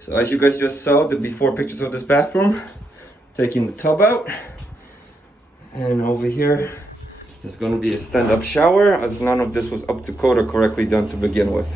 So as you guys just saw the before pictures of this bathroom, taking the tub out, and over here there's going to be a stand-up shower, as none of this was up to code or correctly done to begin with.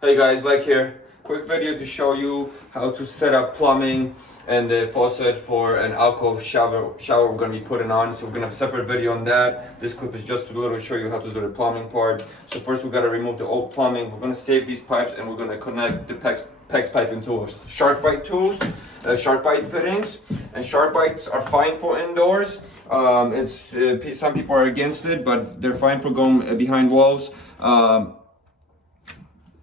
Hey guys, LechK here. Quick video to show you how to set up plumbing and the faucet for an alcove shower we're going to be putting on. So we're going to have a separate video on that. This clip is just to literally show you how to do the plumbing part. So first we got to remove the old plumbing. We're going to save these pipes and we're going to connect the PEX pipe into Sharkbite tools, Sharkbite fittings. And Sharkbites are fine for indoors. Some people are against it, but they're fine for going behind walls.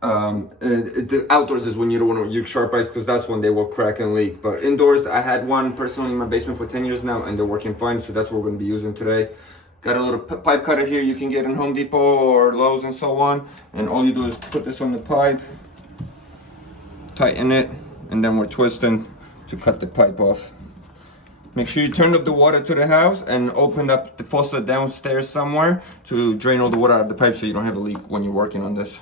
The outdoors is when you don't want to use Sharkbites, because that's when they will crack and leak. But indoors, I had one personally in my basement for 10 years now and they're working fine, so that's what we're going to be using today. Got a little pipe cutter here you can get in Home Depot or Lowe's and so on, and all you do is put this on the pipe, tighten it, and then we're twisting to cut the pipe off. Make sure you turn off the water to the house and open up the faucet downstairs somewhere to drain all the water out of the pipe so you don't have a leak when you're working on this.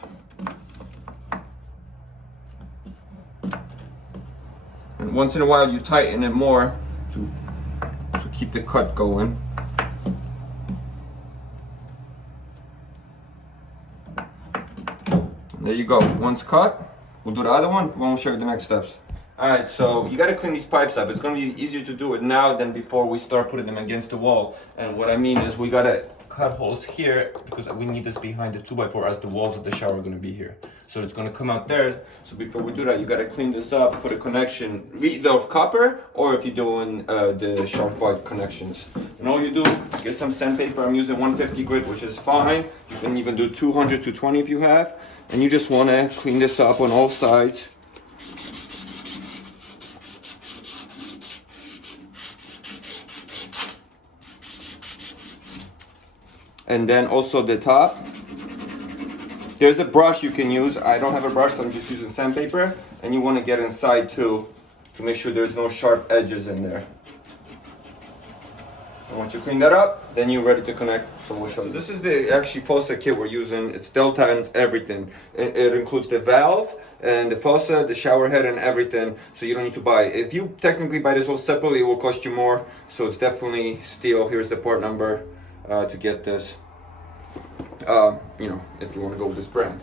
And once in a while you tighten it more to keep the cut going. And there you go, one's cut. We'll do the other one, we'll show you the next steps. Alright, so you gotta clean these pipes up. It's gonna be easier to do it now than before we start putting them against the wall. And what I mean is we gotta cut holes here because we need this behind the 2x4 as the walls of the shower are gonna be here. So it's gonna come out there. So before we do that, you gotta clean this up for the connection, either of copper or if you're doing the Sharkbite connections. And all you do is get some sandpaper. I'm using 150 grit, which is fine. You can even do 200 to 20 if you have. And you just wanna clean this up on all sides. And then also the top. There's a brush you can use. I don't have a brush, so I'm just using sandpaper. And you want to get inside too to make sure there's no sharp edges in there. And once you clean that up, then you're ready to connect. So we'll show you. This is the actually faucet kit we're using. It's delta and it's everything. It includes the valve and the faucet, the shower head, and everything. So you don't need to buy it. If you technically buy this all separately, it will cost you more. So it's definitely steal. Here's the part number to get this. You know, if you want to go with this brand.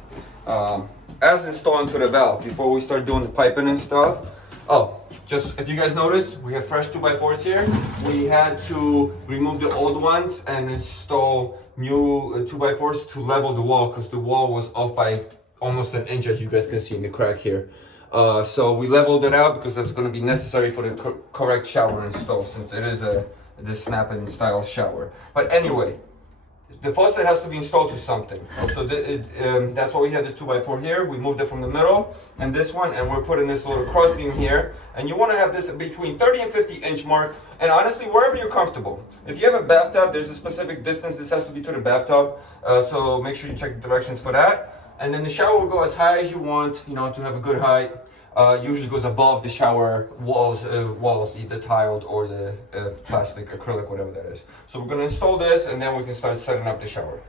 As installed into the valve, before we start doing the piping and stuff. Oh, just if you guys notice, we have fresh 2x4s here. We had to remove the old ones and install new 2x4s to level the wall, because the wall was off by almost an inch, as you guys can see in the crack here. So we leveled it out because that's going to be necessary for the correct shower install, since it is the snap-in style shower. But anyway, the faucet has to be installed to something. So that's why we have the 2x4 here. We moved it from the middle and this one, and we're putting this little cross beam here. And you want to have this between 30 and 50 inch mark. And honestly, wherever you're comfortable. If you have a bathtub, there's a specific distance this has to be to the bathtub. So make sure you check the directions for that. And then the shower will go as high as you want, you know, to have a good height. Usually goes above the shower walls, either tiled or the plastic, acrylic, whatever that is. So we're gonna install this and then we can start setting up the shower.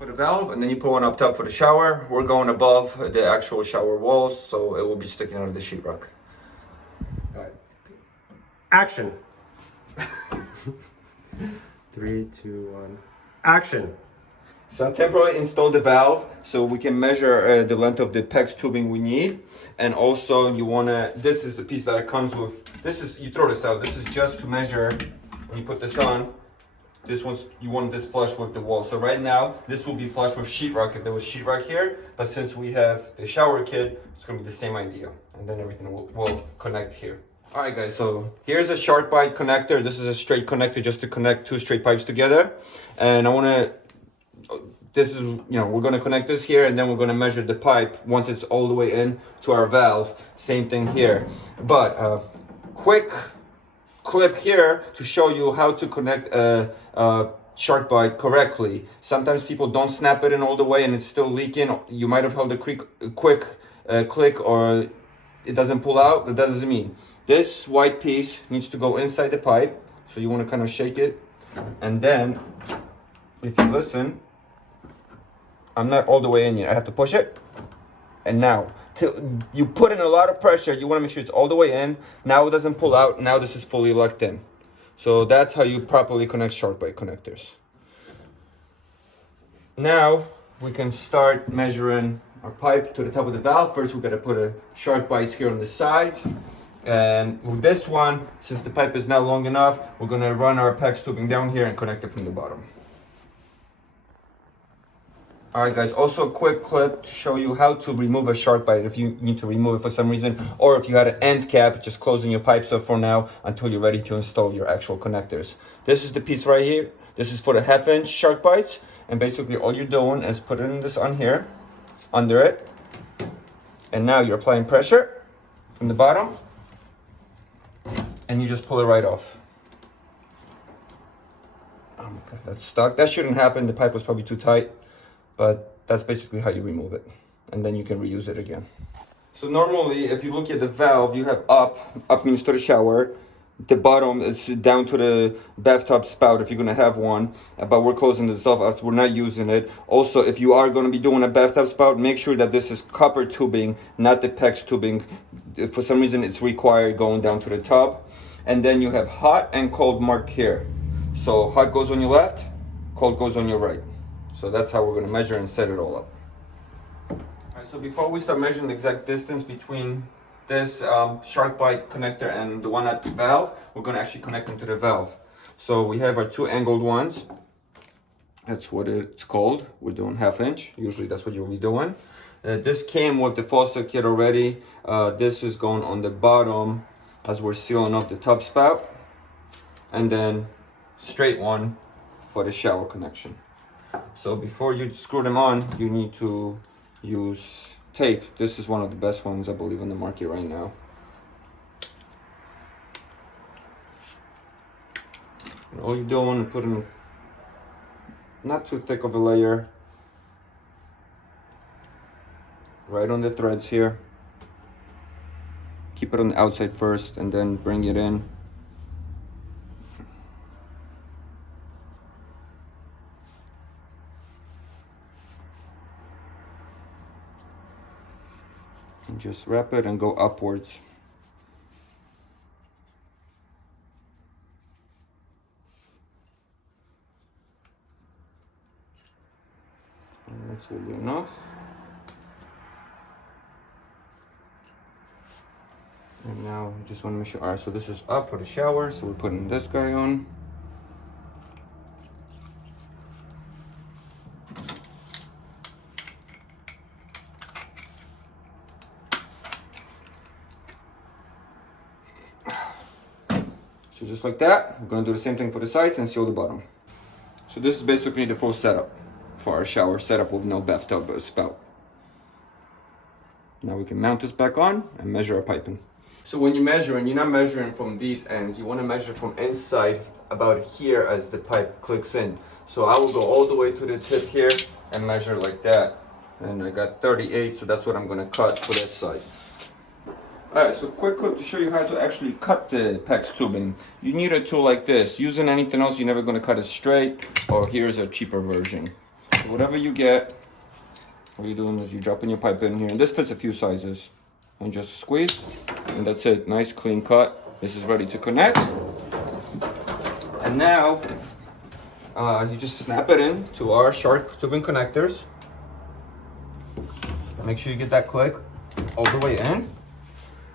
Put a valve and then you put one up top for the shower. We're going above the actual shower walls, so it will be sticking out of the sheetrock. All right. Action. 3, 2, 1. Action. So I temporarily installed the valve so we can measure the length of the PEX tubing we need. And also you wanna, this is the piece that it comes with. This is, you throw this out, this is just to measure when you put this on. This one's, you want this flush with the wall. So right now, this will be flush with sheetrock if there was sheetrock here. But since we have the shower kit, it's gonna be the same idea. And then everything will connect here. All right guys, so here's a Sharkbite connector. This is a straight connector just to connect 2 straight pipes together. And I wanna, this is, you know, we're going to connect this here and then we're going to measure the pipe once it's all the way in to our valve. Same thing here. But quick clip here to show you how to connect a Sharkbite correctly. Sometimes people don't snap it in all the way and it's still leaking. You might have held a quick click or it doesn't pull out. That doesn't mean. This white piece needs to go inside the pipe. So you want to kind of shake it. And then if you listen, I'm not all the way in yet. I have to push it. And now, you put in a lot of pressure. You want to make sure it's all the way in. Now it doesn't pull out. Now this is fully locked in. So that's how you properly connect Sharkbite connectors. Now we can start measuring our pipe to the top of the valve. First, we got to put a Sharkbite here on the sides. And with this one, since the pipe is not long enough, we're going to run our PEX tubing down here and connect it from the bottom. Alright guys, also a quick clip to show you how to remove a Sharkbite if you need to remove it for some reason, or if you had an end cap, just closing your pipes up for now until you're ready to install your actual connectors. This is the piece right here. This is for the 1/2 inch Sharkbites, and basically all you're doing is putting this on here, under it, and now you're applying pressure from the bottom, and you just pull it right off. Oh my god, that's stuck. That shouldn't happen, the pipe was probably too tight. But that's basically how you remove it. And then you can reuse it again. So normally, if you look at the valve, you have up means to the shower. The bottom is down to the bathtub spout if you're gonna have one. But we're closing this off as we're not using it. Also, if you are gonna be doing a bathtub spout, make sure that this is copper tubing, not the PEX tubing. If for some reason it's required going down to the tub. And then you have hot and cold marked here. So hot goes on your left, cold goes on your right. So that's how we're going to measure and set it all up. Alright, so before we start measuring the exact distance between this Sharkbite connector and the one at the valve, we're going to actually connect them to the valve. So we have our 2 angled ones. That's what it's called. We're doing 1/2 inch. Usually that's what you'll be doing. This came with the Faucet kit already. This is going on the bottom as we're sealing up the tub spout. And then straight one for the shower connection. So before you screw them on, you need to use tape. This is one of the best ones I believe on the market right now. And all you're doing is putting not too thick of a layer right on the threads here. Keep it on the outside first and then bring it in. And just wrap it and go upwards. And that's will be enough. And now I just want to make sure. Alright, so this is up for the shower, so we're putting this guy on. So just like that, we're going to do the same thing for the sides and seal the bottom. So this is basically the full setup for our shower setup with no bathtub spout. Now we can mount this back on and measure our piping. So when you're measuring, you're not measuring from these ends. You want to measure from inside about here as the pipe clicks in. So I will go all the way to the tip here and measure like that. And I got 38, so that's what I'm going to cut for this side. Alright, so quick clip to show you how to actually cut the PEX tubing. You need a tool like this. Using anything else, you're never going to cut it straight, or here's a cheaper version. So whatever you get, what you're doing is you're dropping your pipe in here, and this fits a few sizes. And just squeeze, and that's it. Nice clean cut. This is ready to connect. And now, you just snap it in to our shark tubing connectors. Make sure you get that click all the way in.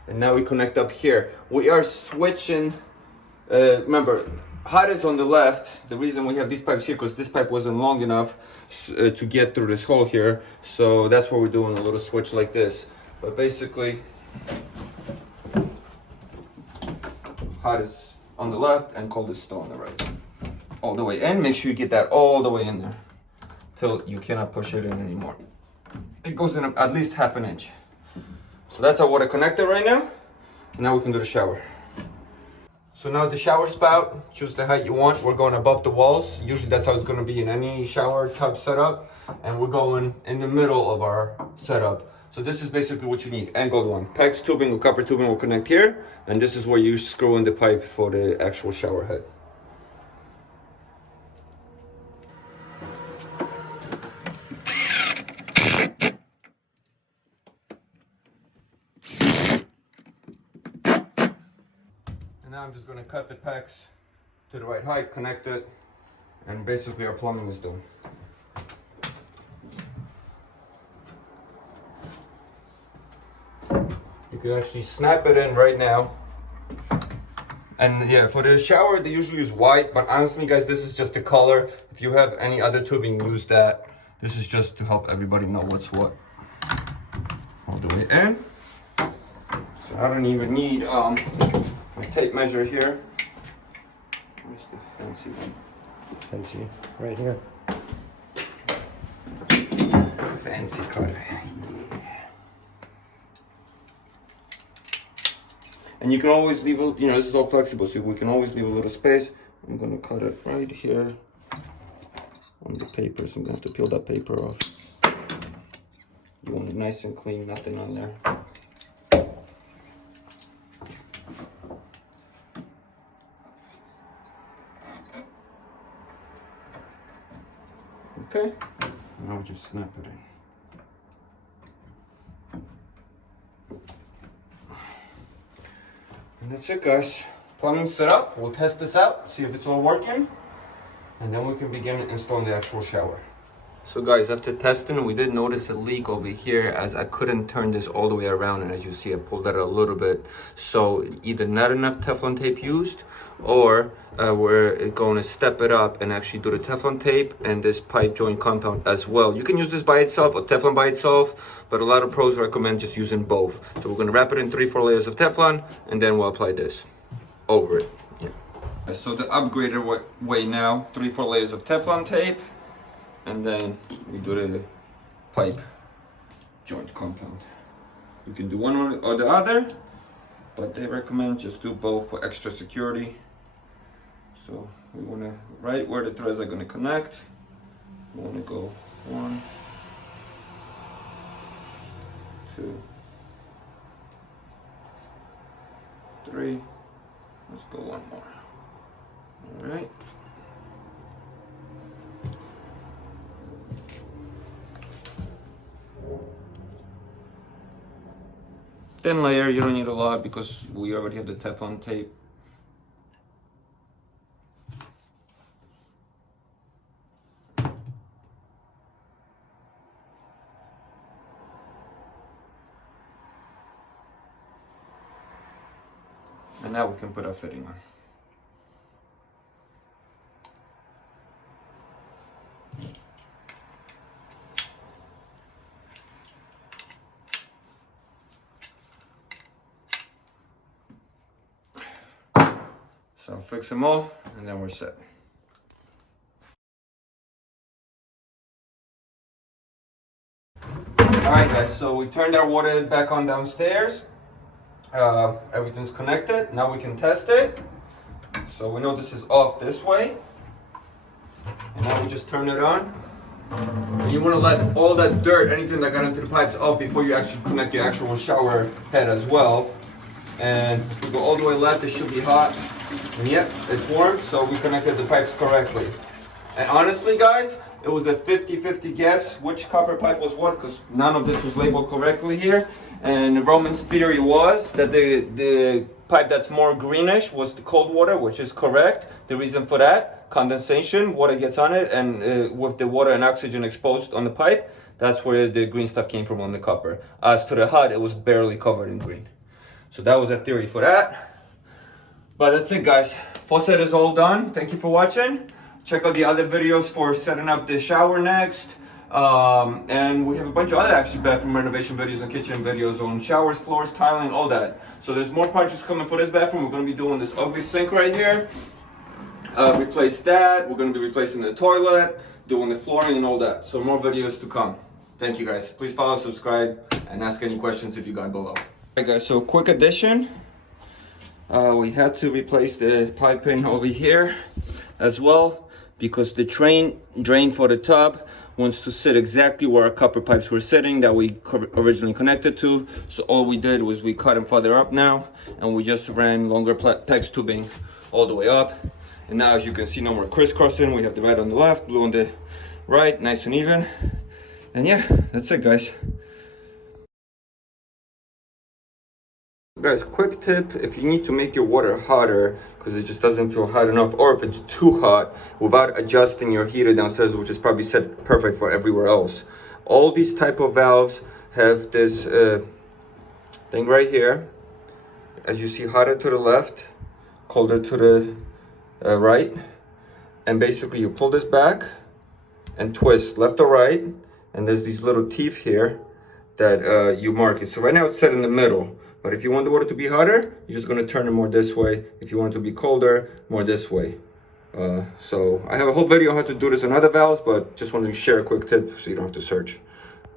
And now we connect up here. We are switching, remember, hot is on the left. The reason we have these pipes here, because this pipe wasn't long enough to get through this hole here. So that's why we're doing a little switch like this. But basically, hot is on the left and cold is still on the right. All the way in. Make sure you get that all the way in there till you cannot push it in anymore. It goes in at least 1/2 inch. So that's our water connector right now. Now we can do the shower. So now the shower spout, choose the height you want. We're going above the walls. Usually that's how it's going to be in any shower tub setup. And we're going in the middle of our setup. So this is basically what you need. Angled one. PEX tubing or copper tubing will connect here. And this is where you screw in the pipe for the actual shower head. now I'm just gonna cut the pegs to the right height, connect it, and basically our plumbing is done. You can actually snap it in right now. And yeah, for the shower, they usually use white, but honestly, guys, this is just the color. If you have any other tubing, use that. This is just to help everybody know what's what. All the way in. So I don't even need my tape measure here. Where's the fancy one? Fancy. Right here. Fancy cutter. And you can always leave a, you know, this is all flexible, so we can always leave a little space. I'm gonna cut it right here on the paper, so I'm gonna have to peel that paper off. You want it nice and clean, nothing on there. Okay, now we just snap it in. And that's it, guys. Plumbing set up. We'll test this out, see if it's all working, and then we can begin installing the actual shower. So guys, after testing, we did notice a leak over here as I couldn't turn this all the way around, and as you see, I pulled that a little bit. So either not enough Teflon tape used, or we're going to step it up and actually do the Teflon tape and this pipe joint compound as well. You can use this by itself or Teflon by itself, but a lot of pros recommend just using both. So we're going to wrap it in 3-4 layers of Teflon, and then we'll apply this over it. Yeah. So the upgraded way now, 3-4 layers of Teflon tape, and then we do the pipe joint compound. You can do one or the other, but they recommend just do both for extra security. So we want to, right where the threads are going to connect, we want to go 1, 2, 3. Let's go one more. All right. Thin layer, you don't need a lot because we already have the Teflon tape. And now we can put our fitting on. So fix them all, and then we're set. Alright guys, so we turned our water back on downstairs. Everything's connected. Now we can test it. So we know this is off this way. And now we just turn it on. And you want to let all that dirt, anything that got into the pipes, off before you actually connect your actual shower head as well. And if we go all the way left, it should be hot. And yep, it's warm, so we connected the pipes correctly. And honestly guys, it was a 50-50 guess which copper pipe was what, because none of this was labeled correctly here. And Roman's theory was that the pipe that's more greenish was the cold water, which is correct. The reason for that, condensation, water gets on it, and with the water and oxygen exposed on the pipe, that's where the green stuff came from on the copper. As to the hot, it was barely covered in green. So that was a theory for that. But that's it guys, faucet is all done. Thank you for watching. Check out the other videos for setting up the shower next. And we have a bunch of other actually bathroom renovation videos and kitchen videos on showers, floors, tiling, all that. So there's more projects coming for this bathroom. We're going to be doing this ugly sink right here. Replace that. We're going to be replacing the toilet, doing the flooring and all that. So more videos to come. Thank you guys. Please follow, subscribe, and ask any questions if you got below. Alright guys, so quick addition. We had to replace the piping over here as well, because the drain for the tub wants to sit exactly where our copper pipes were sitting that we originally connected to. So all we did was we cut them further up now, and we just ran longer PEX tubing all the way up. And now as you can see, no more crisscrossing. We have the red on the left, blue on the right, nice and even. And yeah, that's it guys. Guys, quick tip, if you need to make your water hotter because it just doesn't feel hot enough, or if it's too hot without adjusting your heater downstairs, which is probably set perfect for everywhere else, all these type of valves have this thing right here. As you see, hotter to the left, colder to the right, and basically you pull this back and twist left or right, and there's these little teeth here that you mark it. So right now it's set in the middle, but if you want the water to be hotter, you're just gonna turn it more this way. If you want it to be colder, more this way. So I have a whole video on how to do this on other valves, but just wanted to share a quick tip so you don't have to search.